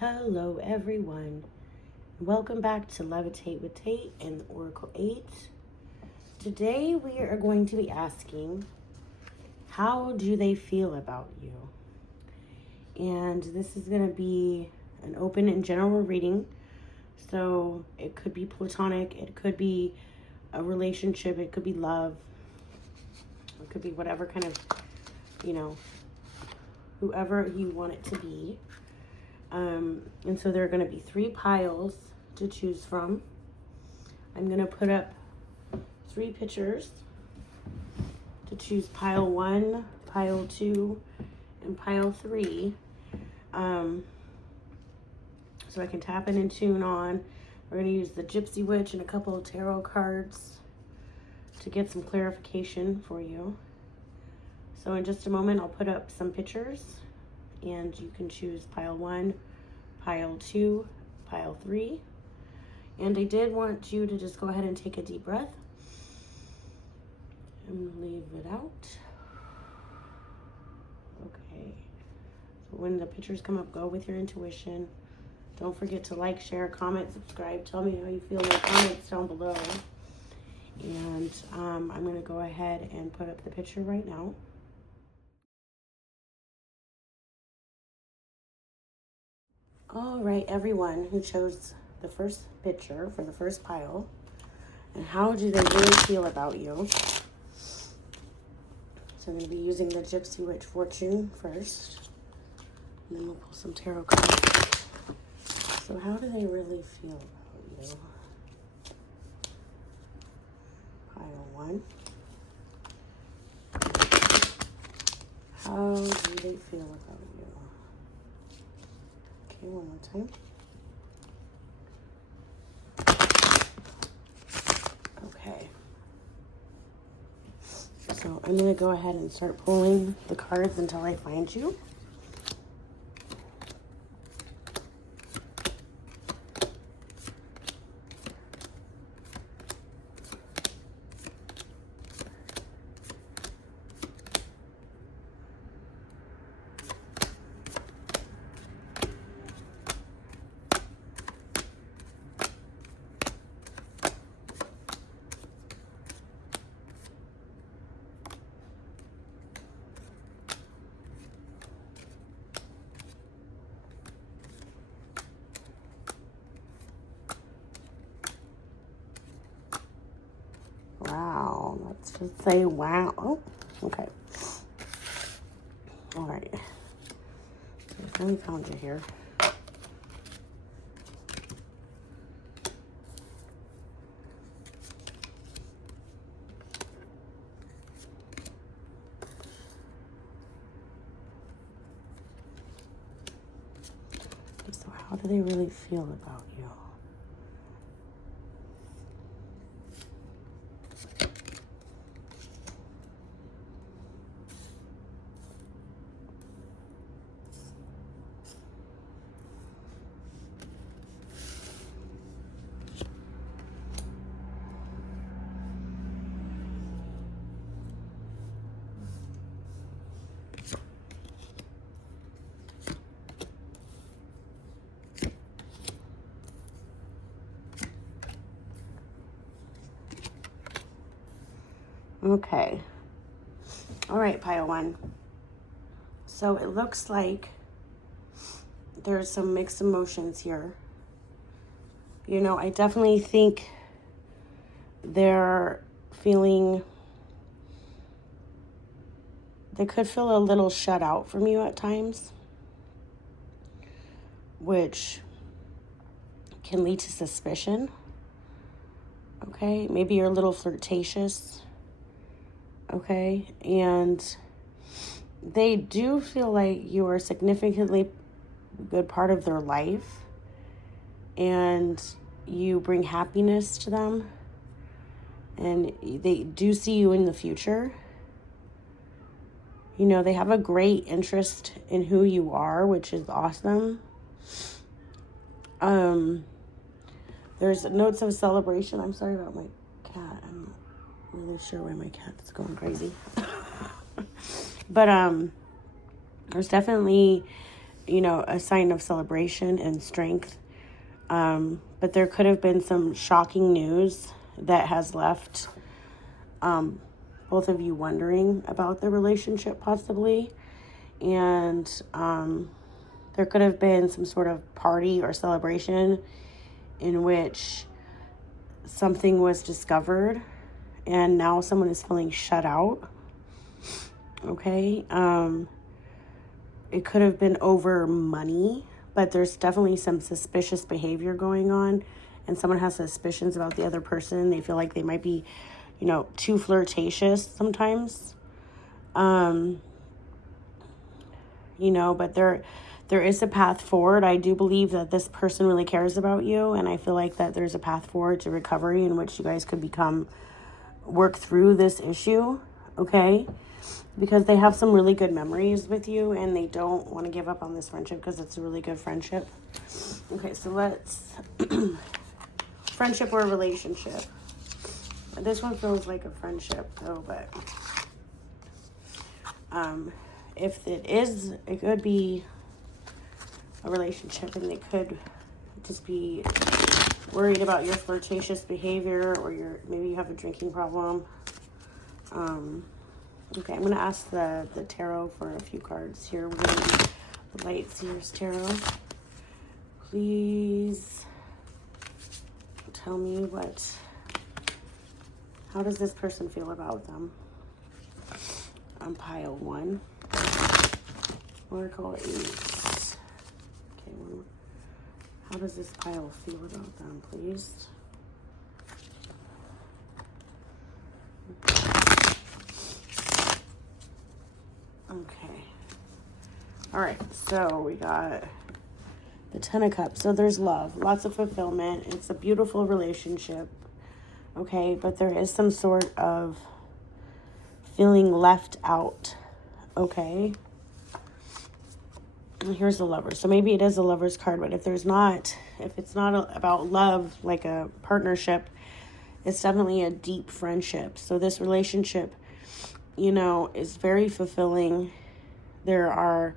Hello everyone. Welcome back to Levitate with Tate and Oracle 8. Today we are going to be asking, how do they feel about you? And this is going to be an open and general reading. So it could be platonic, it could be a relationship, it could be love. It could be whatever kind of, whoever you want it to be. And so there are going to be 3 piles to choose from. I'm going to put up 3 pictures to choose pile 1, pile 2, and pile 3. So I can tap in and tune on. We're going to use the Gypsy Witch and a couple of tarot cards to get some clarification for you. So in just a moment, I'll put up some pictures and you can choose pile 1, pile 2, pile 3. And I did want you to just go ahead and take a deep breath and leave it out. Okay. So when the pictures come up, go with your intuition. Don't forget to like, share, comment, subscribe. Tell me how you feel in the comments down below. And I'm going to go ahead and put up the picture right now. All right, everyone who chose the first picture for the first pile, and how do they really feel about you? So I'm going to be using the Gypsy Witch Fortune first, and then we'll pull some tarot cards. So how do they really feel about you? Pile 1. How do they feel about you? Okay, one more time. Okay. So I'm going to go ahead and start pulling the cards until I find you. Wow, let's just say wow. Oh, okay. All right. So I finally found you here. So how do they really feel about you? Okay. All right, pile 1. So it looks like there's some mixed emotions here. I definitely think they're feeling, they could feel a little shut out from you at times, which can lead to suspicion. Okay, maybe you're a little flirtatious. Okay, and they do feel like you are a significantly good part of their life, and you bring happiness to them, and they do see you in the future. They have a great interest in who you are, which is awesome. There's notes of celebration. I'm sorry about my cat. I'm not really sure why my cat's going crazy. But there's definitely you know, a sign of celebration and strength. But there could have been some shocking news that has left both of you wondering about the relationship possibly. And there could have been some sort of party or celebration in which something was discovered and now someone is feeling shut out. Okay. It could have been over money, but there's definitely some suspicious behavior going on, and someone has suspicions about the other person. They feel like they might be, you know, too flirtatious sometimes. You know, but there is a path forward. I do believe that this person really cares about you, and I feel like that there's a path forward to recovery in which you guys could work through this issue, okay? Because they have some really good memories with you, and they don't want to give up on this friendship because it's a really good friendship. Okay, so let's... friendship or relationship. This one feels like a friendship, though, but... if it is, it could be a relationship, and they could just be worried about your flirtatious behavior, or maybe you have a drinking problem. Okay, I'm going to ask the tarot for a few cards here. We're going to do the Light Seers Tarot. Please tell me how does this person feel about them? On pile 1. Oracle 8. Okay, how does this pile feel about them, please? Okay. All right, so we got the 10 of Cups. So there's love, lots of fulfillment. It's a beautiful relationship, okay? But there is some sort of feeling left out, okay? And here's the Lovers. So maybe it is a Lover's card, but if it's not about love, like a partnership, it's definitely a deep friendship. So this relationship, you know, is very fulfilling. There are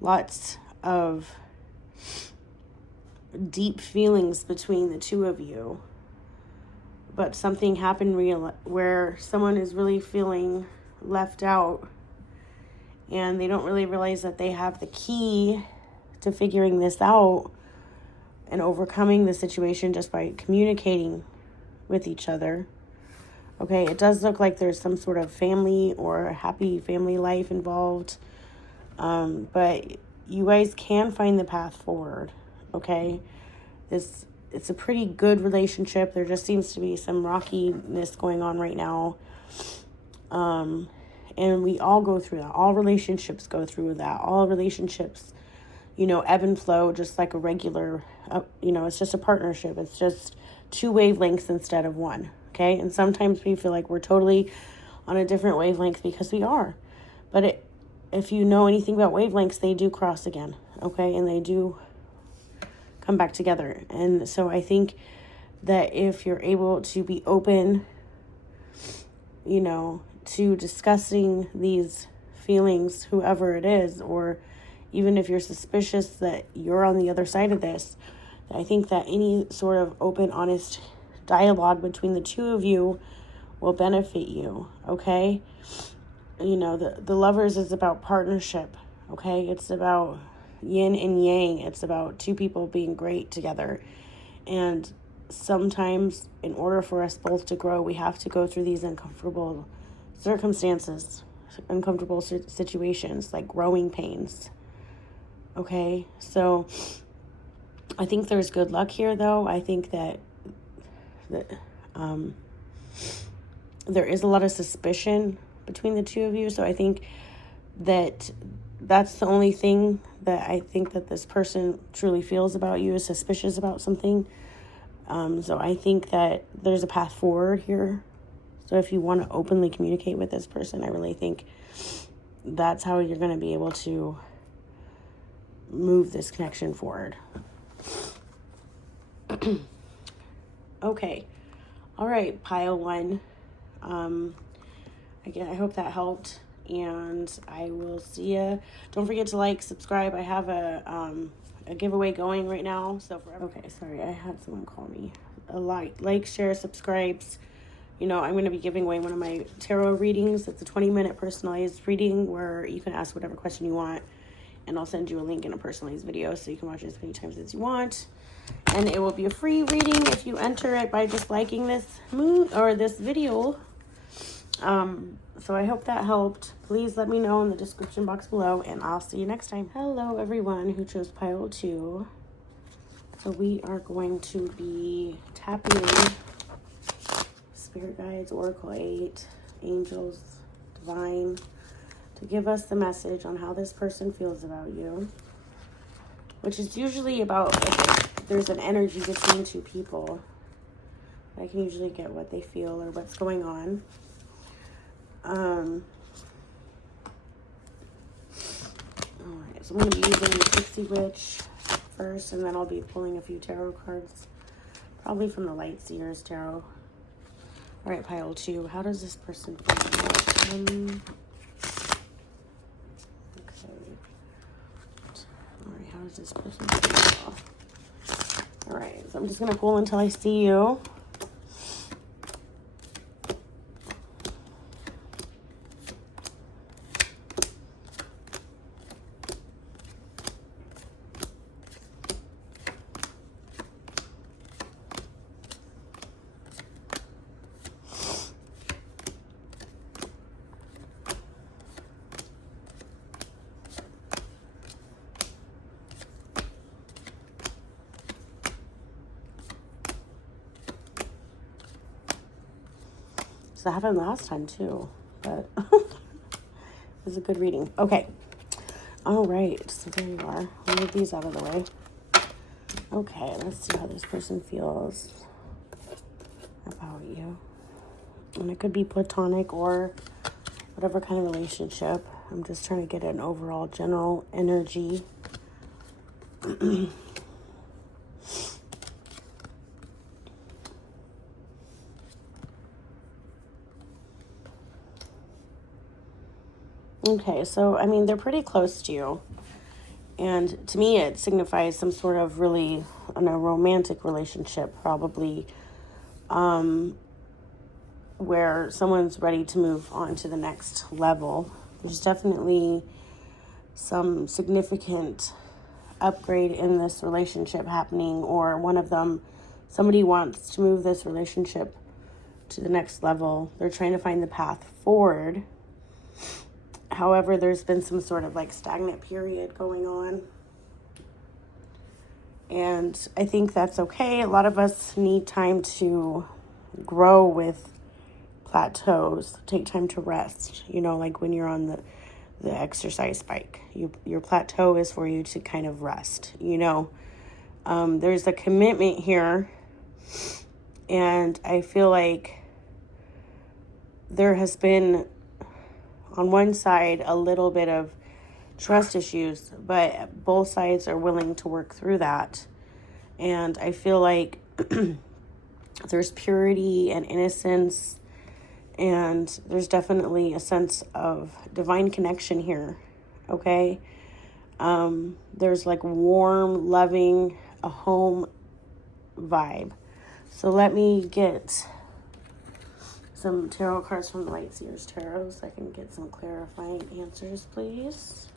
lots of deep feelings between the two of you. But something happened where someone is really feeling left out, and they don't really realize that they have the key to figuring this out and overcoming the situation just by communicating with each other. Okay, it does look like there's some sort of family or happy family life involved. But you guys can find the path forward, okay? It's a pretty good relationship. There just seems to be some rockiness going on right now. And we all go through that. All relationships go through that. All relationships, you know, ebb and flow just like a regular, you know, it's just a partnership. It's just 2 wavelengths instead of 1. Okay, and sometimes we feel like we're totally on a different wavelength because we are. But if you know anything about wavelengths, they do cross again, okay? And they do come back together. And so I think that if you're able to be open, you know, to discussing these feelings, whoever it is, or even if you're suspicious that you're on the other side of this, I think that any sort of open, honest dialogue between the two of you will benefit you, okay? You know, the Lovers is about partnership, okay? It's about yin and yang. It's about 2 people being great together. And sometimes in order for us both to grow, we have to go through these uncomfortable circumstances, uncomfortable situations, like growing pains, okay? So I think there's good luck here, though. I think that there is a lot of suspicion between the two of you. So I think that that's the only thing that I think that this person truly feels about you, is suspicious about something. So I think that there's a path forward here. So if you want to openly communicate with this person, I really think that's how you're going to be able to move this connection forward. Okay. All right, pile 1. Again, I hope that helped. and I will see you. Don't forget to like, subscribe. I have a giveaway going right now. So okay, sorry, I had someone call me. A like, share, subscribes. You know, I'm going to be giving away one of my tarot readings. It's a 20-minute personalized reading where you can ask whatever question you want. And I'll send you a link in a personalized video so you can watch it as many times as you want. And it will be a free reading if you enter it by just liking this video. So I hope that helped. Please let me know in the description box below, and I'll see you next time. Hello, everyone who chose pile 2. So we are going to be tapping Spirit Guides, Oracle 8, Angels, Divine, to give us the message on how this person feels about you, which is usually about if there's an energy between two people. I can usually get what they feel or what's going on. Alright, so I'm going to be using the Gypsy Witch first, and then I'll be pulling a few tarot cards, probably from the Light Seers tarot. Alright, pile 2, how does this person feel? Alright, how does this person feel? Alright, so I'm just going to pull until I see you. So that happened last time too, but it was a good reading. Okay. All right. So there you are. I'll move these out of the way. Okay. Let's see how this person feels about you. And it could be platonic or whatever kind of relationship. I'm just trying to get an overall general energy. Okay, so, I mean, they're pretty close to you. And to me, it signifies some sort of really, a romantic relationship, probably, where someone's ready to move on to the next level. There's definitely some significant upgrade in this relationship happening, or one of them, somebody wants to move this relationship to the next level. They're trying to find the path forward. However, there's been some sort of like stagnant period going on. And I think that's okay. A lot of us need time to grow with plateaus. Take time to rest. You know, like when you're on the exercise bike. Your plateau is for you to kind of rest, you know. There's a commitment here. And I feel like there has been, on one side, a little bit of trust issues, but both sides are willing to work through that. And I feel like there's purity and innocence, and there's definitely a sense of divine connection here, okay? There's like warm, loving, a home vibe. So let me get some tarot cards from the Light Seers Tarot so I can get some clarifying answers, please.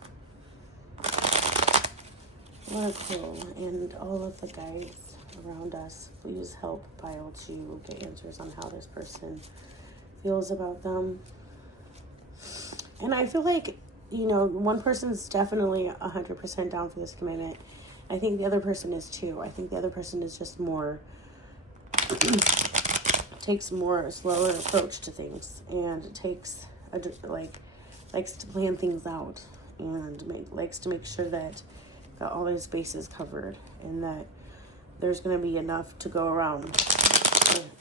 Oracle and all of the guides around us, please help pile to get answers on how this person feels about them. And I feel like, you know, one person's definitely 100% down for this commitment. I think the other person is too. I think the other person is just more takes more a slower approach to things, and it takes likes to plan things out, and likes to make sure that got all his bases covered, and that there's going to be enough to go around,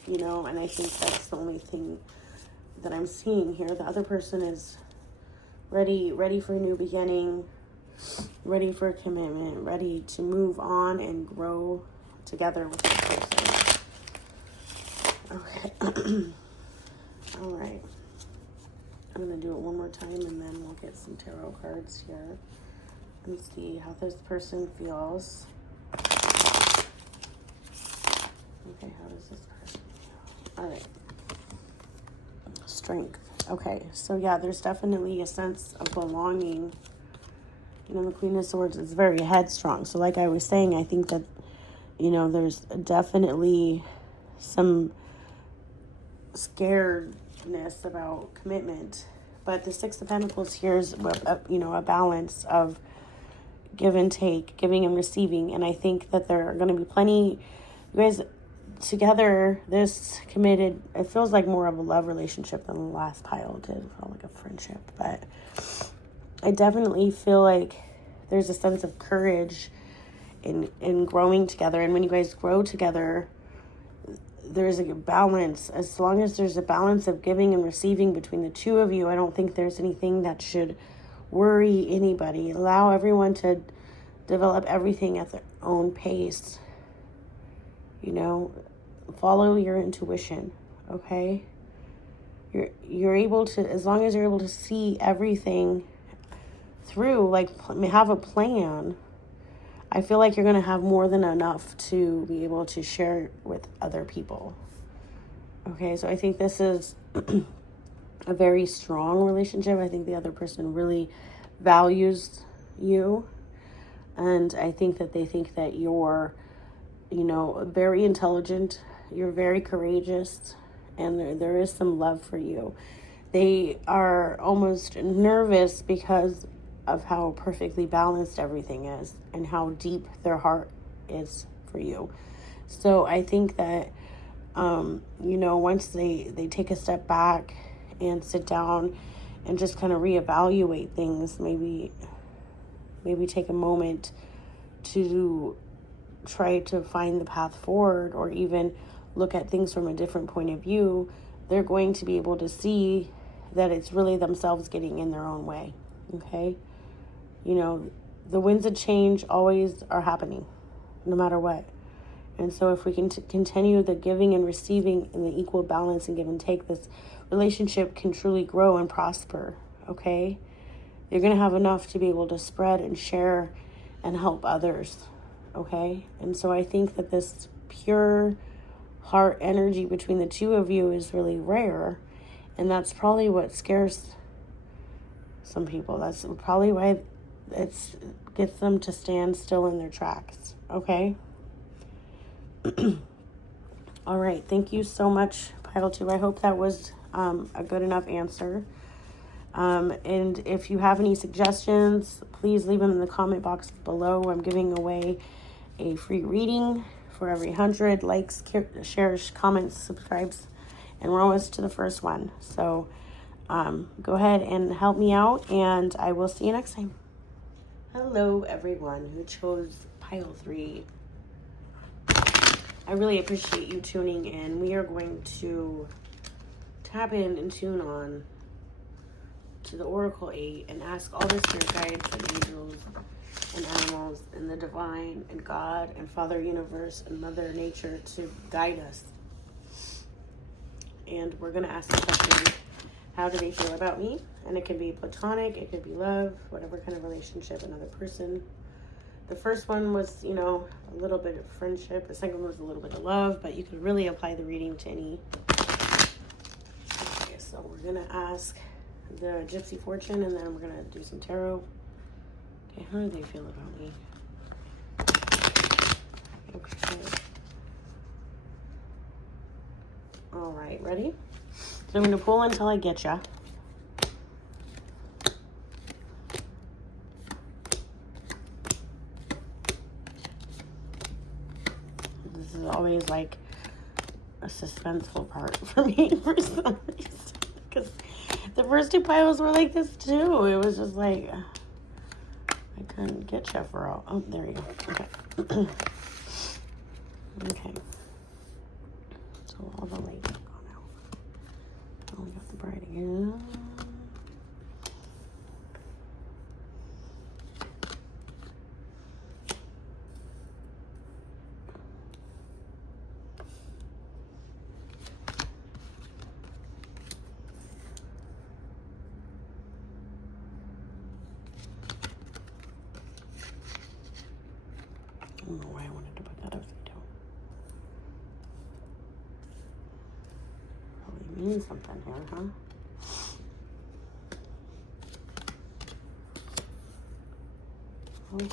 you know. And I think that's the only thing that I'm seeing here. The other person is ready for a new beginning, ready for a commitment, ready to move on and grow together with this person. Okay. All right. I'm going to do it one more time, and then we'll get some tarot cards here and see how this person feels. Okay, how does this person feel? All right. Strength. Okay, so yeah, there's definitely a sense of belonging. You know, the Queen of Swords is very headstrong. So like I was saying, I think that, you know, there's definitely some scaredness about commitment. But the Six of Pentacles here is, you know, a balance of give and take, giving and receiving. And I think that there are going to be plenty, you guys together, this committed, it feels like more of a love relationship than the last pile did. It felt like a friendship. But I definitely feel like there's a sense of courage in growing together. And when you guys grow together, there's a balance. As long as there's a balance of giving and receiving between the two of you, I don't think there's anything that should worry anybody. Allow everyone to develop everything at their own pace. You know, follow your intuition, okay? You're able to, as long as you're able to see everything through, like have a plan, I feel like you're going to have more than enough to be able to share with other people. Okay, so I think this is a very strong relationship. I think the other person really values you. And I think that they think that you're, you know, very intelligent. You're very courageous. And there is some love for you. They are almost nervous because of how perfectly balanced everything is and how deep their heart is for you. So I think that, you know, once they take a step back and sit down and just kind of reevaluate things, maybe take a moment to try to find the path forward, or even look at things from a different point of view, they're going to be able to see that it's really themselves getting in their own way. Okay? You know, the winds of change always are happening, no matter what. And so if we can continue the giving and receiving in the equal balance and give and take, this relationship can truly grow and prosper, okay? You're going to have enough to be able to spread and share and help others, okay? And so I think that this pure heart energy between the two of you is really rare. And that's probably what scares some people. That's probably why it gets them to stand still in their tracks, okay? All right, thank you so much, Pile 2. I hope that was a good enough answer. And if you have any suggestions, please leave them in the comment box below. I'm giving away a free reading for every 100 likes, shares, comments, subscribes, and we're almost to the first one. So go ahead and help me out, and I will see you next time. Hello, everyone who chose Pile 3. I really appreciate you tuning in. We are going to tap in and tune on to the Oracle 8 and ask all the spirit guides and angels and animals and the divine and God and Father Universe and Mother Nature to guide us. And we're going to ask the question, how do they feel about me? And it can be platonic, it could be love, whatever kind of relationship, another person. The first one was, you know, a little bit of friendship. The second one was a little bit of love, but you could really apply the reading to any. Okay, so we're going to ask the Gypsy fortune, and then we're going to do some tarot. Okay, how do they feel about me? Okay. All right, ready? So I'm going to pull until I get ya. This is always like a suspenseful part for me for some reason. Because the first two piles were like this too. It was just like, I couldn't get you for all. Oh, there you go. Okay. Okay. So all the light have gone out. Oh, we got the bride again. don't know why I wanted to put that upside down. Probably means something here, huh? Okay.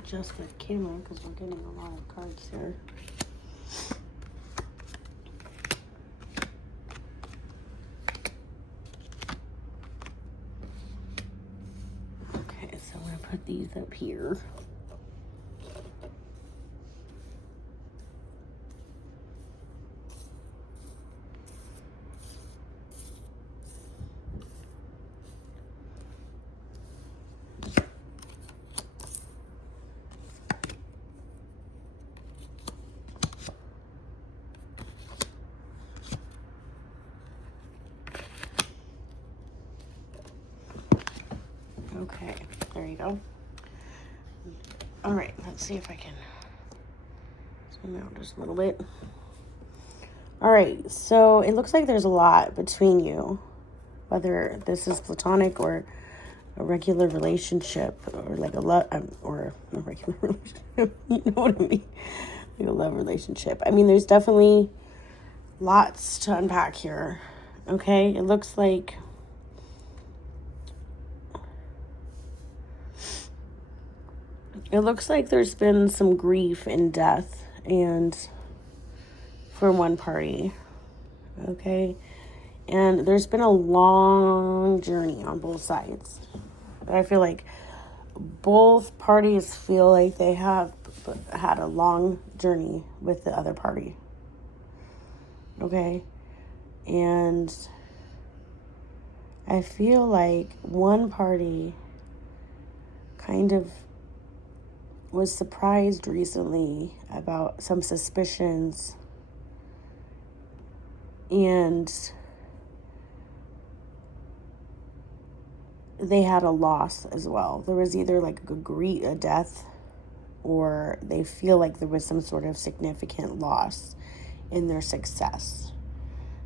Adjust the camera because we're getting a lot of cards here. Okay, so I'm going to put these up here. Okay, there you go. All right, let's see if I can zoom out just a little bit. All right, so it looks like there's a lot between you, whether this is platonic or a regular relationship, or like a love, or a regular relationship. You know what I mean? Like a love relationship. I mean, there's definitely lots to unpack here. Okay, it looks like there's been some grief and death, and for one party, okay? And there's been a long journey on both sides. But I feel like both parties feel like they have had a long journey with the other party, okay? And I feel like one party kind of was surprised recently about some suspicions, and they had a loss as well. There was either like a death, or they feel like there was some sort of significant loss in their success.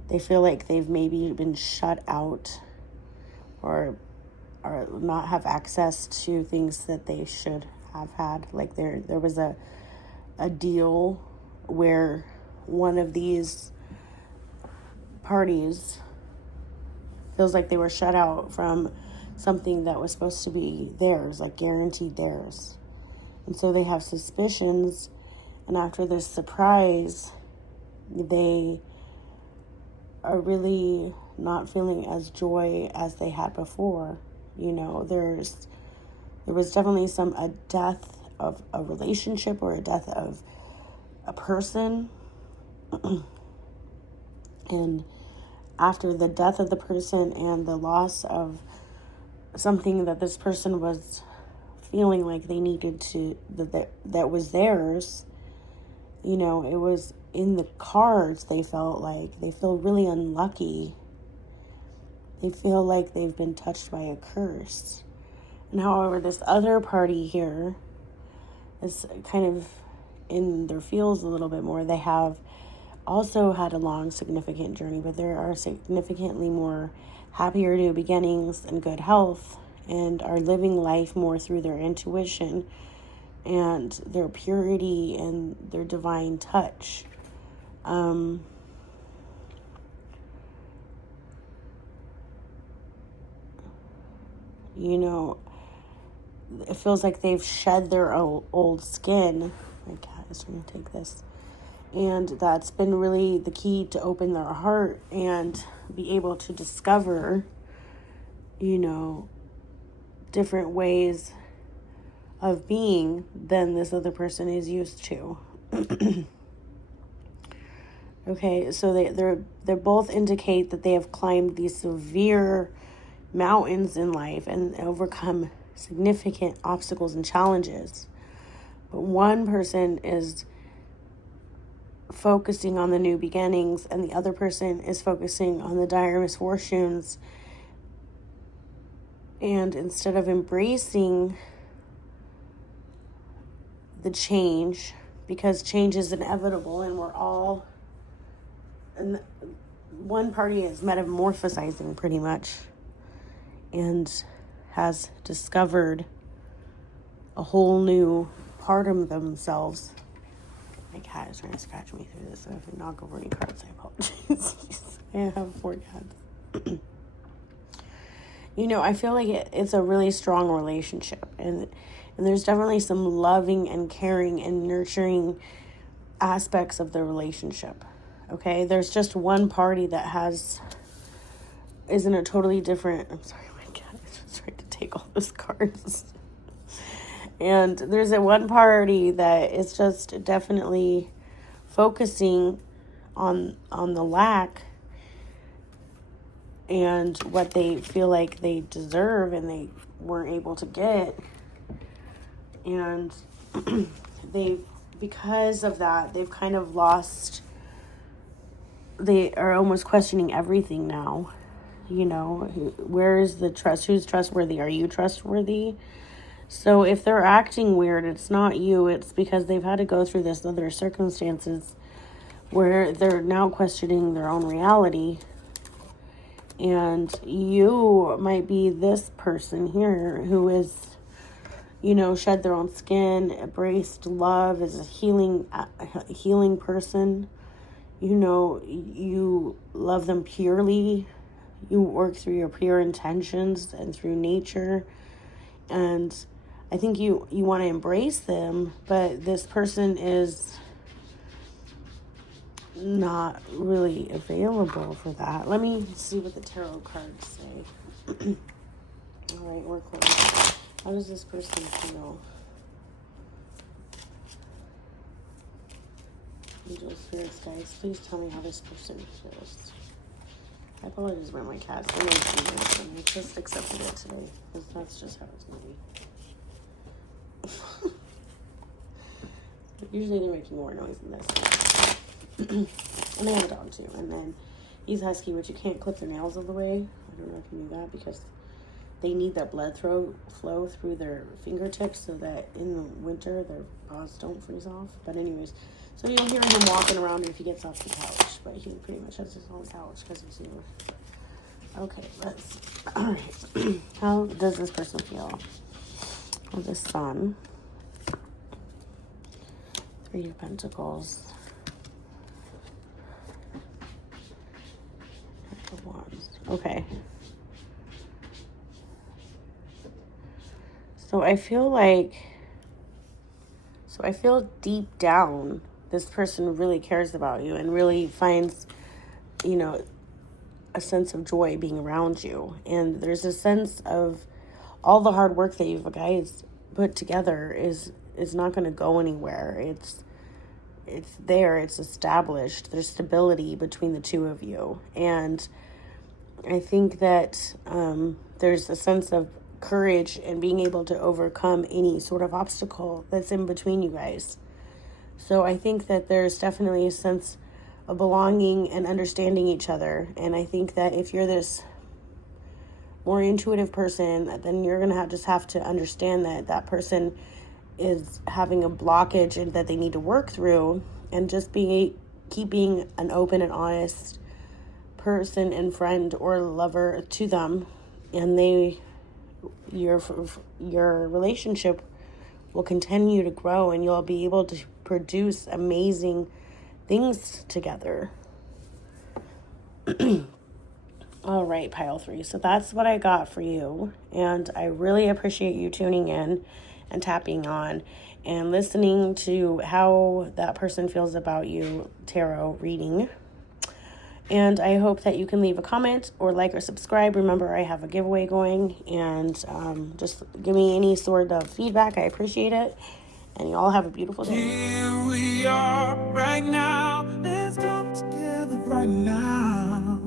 They feel like they've maybe been shut out, or not have access to things that they should have had. Like there was a deal where one of these parties feels like they were shut out from something that was supposed to be theirs, like guaranteed theirs. And so they have suspicions, and after this surprise, they are really not feeling as joy as they had before. You know, there was definitely a death of a relationship, or a death of a person. And after the death of the person and the loss of something that this person was feeling like they needed to, that was theirs, you know, it was in the cards. They feel really unlucky. They feel like they've been touched by a curse. And however, this other party here is kind of in their feels a little bit more. They have also had a long, significant journey, but there are significantly more happier new beginnings and good health, and are living life more through their intuition and their purity and their divine touch. You know, it feels like they've shed their old skin. My cat is trying to take this. And that's been really the key to open their heart and be able to discover, you know, different ways of being than this other person is used to. Okay, so they both indicate that they have climbed these severe mountains in life and overcome significant obstacles and challenges. But one person is focusing on the new beginnings, and the other person is focusing on the dire misfortunes. And instead of embracing the change, because change is inevitable, and we're all, and one party is metamorphosizing pretty much and has discovered a whole new part of themselves. My cat is trying to scratch me through this, so if I knock over any cards, I apologize. I have 4 cats. You know, I feel like it's a really strong relationship, and there's definitely some loving and caring and nurturing aspects of the relationship. Okay, there's just one party that is in a totally different. I'm sorry, my cat is just trying to take all those cards. And there's one party that is just definitely focusing on the lack and what they feel like they deserve and they weren't able to get. And because of that, they've kind of lost, they are almost questioning everything now. You know, where is the trust? Who's trustworthy? Are you trustworthy? So if they're acting weird, it's not you. It's because they've had to go through this other circumstances where they're now questioning their own reality. And you might be this person here who is, you know, shed their own skin, embraced love, is a healing person. You know, you love them purely. You work through your pure intentions and through nature. And I think you want to embrace them, but this person is not really available for that. Let me see what the tarot cards say. All right, we're close. How does this person feel? Angel spirits, guys, please tell me how this person feels. I apologize about my cats. They're making noise, and I just accepted it today because that's just how it's going to be. Usually they're making more noise than this. And they have a dog too. And then he's husky, which you can't clip their nails all the way. I don't know if you knew that, because they need that blood flow through their fingertips so that in the winter their paws don't freeze off. But anyways, so you'll hear him walking around if he gets off the couch. But he pretty much has his own couch because he's new. Okay, all right. How does this person feel? Well, the Sun. 3 of Pentacles. Knight of Wands. Okay. So I feel deep down this person really cares about you and really finds, you know, a sense of joy being around you. And there's a sense of all the hard work that you guys put together is not going to go anywhere. It's there. It's established. There's stability between the two of you. And I think that there's a sense of courage and being able to overcome any sort of obstacle that's in between you guys. So I think that there's definitely a sense of belonging and understanding each other. And I think that if you're this more intuitive person, then you're going to have to understand that that person is having a blockage and that they need to work through, and just keeping an open and honest person and friend or lover to them, and your relationship will continue to grow and you'll be able to produce amazing things together. All right, pile 3. So that's what I got for you. And I really appreciate you tuning in and tapping on and listening to how that person feels about you tarot reading. And I hope that you can leave a comment or like or subscribe. Remember, I have a giveaway going, and just give me any sort of feedback. I appreciate it. And you all have a beautiful day. Here we are right now. Let's come together right now.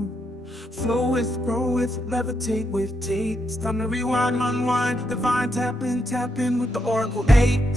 Flow with, grow with, levitate with Tate. It's time to rewind, unwind, divine, tap in with the Oracle 8.